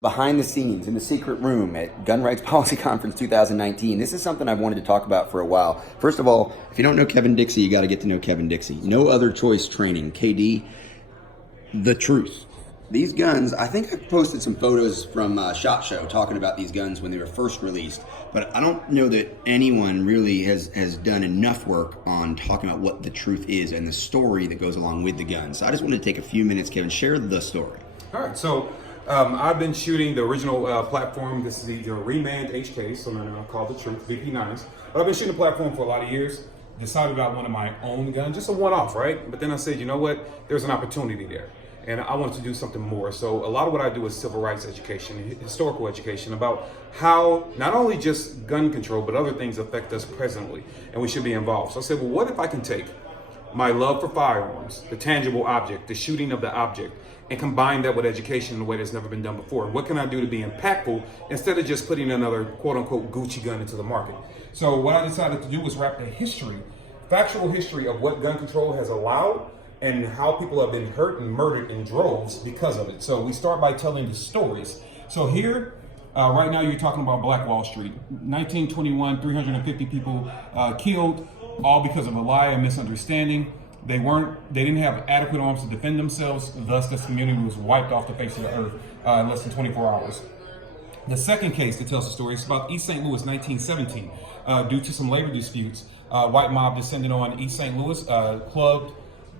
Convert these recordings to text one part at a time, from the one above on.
Behind the scenes in the secret room at Gun Rights Policy Conference 2019. This is something I've wanted to talk about for a while. First of all, if you don't know Kevin Dixie, you got to get to know Kevin Dixie. No Other Choice Training, KD, the truth. These guns, I think I posted some photos from SHOT Show talking about these guns when they were first released, but I don't know that anyone really has done enough work on talking about what the truth is and the story that goes along with the guns. So I just wanted to take a few minutes, Kevin, share the story. All right, so I've been shooting the original platform. This is the Remand HK, so now called the Truth, VP9s. But I've been shooting the platform for a lot of years. Decided I wanted my own gun, just a one-off, right? But then I said, you know what? There's an opportunity there. And I wanted to do something more. So a lot of what I do is civil rights education, historical education about how not only just gun control, but other things affect us presently. And we should be involved. So I said, well, what if I can take my love for firearms, the tangible object, the shooting of the object, and combine that with education in a way that's never been done before? What can I do to be impactful instead of just putting another quote unquote Gucci gun into the market? So what I decided to do was wrap the history, factual history of what gun control has allowed and how people have been hurt and murdered in droves because of it. So we start by telling the stories. So here, right now you're talking about Black Wall Street. 1921, 350 people killed, all because of a lie and misunderstanding. They didn't have adequate arms to defend themselves, thus this community was wiped off the face of the earth in less than 24 hours. The second case that tells the story is about East St. Louis, 1917. Due to some labor disputes, white mob descended on East St. Louis, clubbed,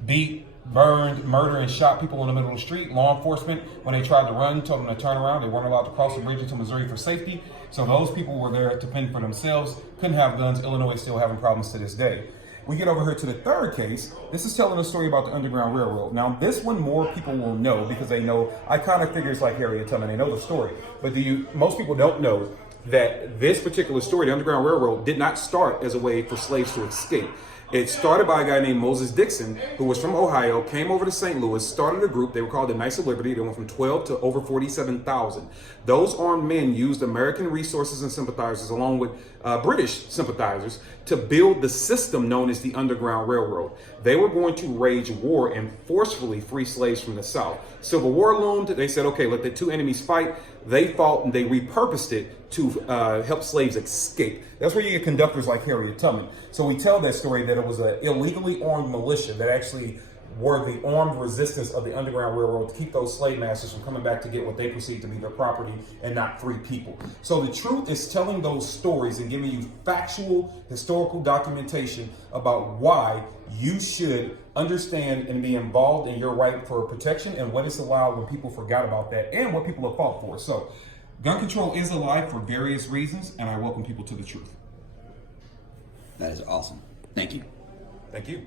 beat, burned, murdered, and shot people in the middle of the street. Law enforcement, when they tried to run, told them to turn around. They weren't allowed to cross the bridge into Missouri for safety. So those people were there to fend for themselves, couldn't have guns. Illinois is still having problems to this day. We get over here to the third case. This is telling a story about the Underground Railroad. Now, this one more people will know because they know iconic figures like Harriet Tubman. They know the story. But most people don't know that this particular story, the Underground Railroad, did not start as a way for slaves to escape. It started by a guy named Moses Dixon, who was from Ohio, came over to St. Louis, started a group. They were called the Knights of Liberty. They went from 12 to over 47,000. Those armed men used American resources and sympathizers along with British sympathizers to build the system known as the Underground Railroad. They were going to wage war and forcefully free slaves from the South. Civil War loomed. They said, okay, let the two enemies fight. They fought and they repurposed it to help slaves escape. That's where you get conductors like Harriet Tubman. So we tell that story that it was an illegally armed militia that actually were the armed resistance of the Underground Railroad to keep those slave masters from coming back to get what they perceived to be their property and not free people. So the truth is telling those stories and giving you factual historical documentation about why you should understand and be involved in your right for protection and what is allowed when people forgot about that and what people have fought for. So gun control is alive for various reasons, and I welcome people to the truth. That is awesome. Thank you. Thank you.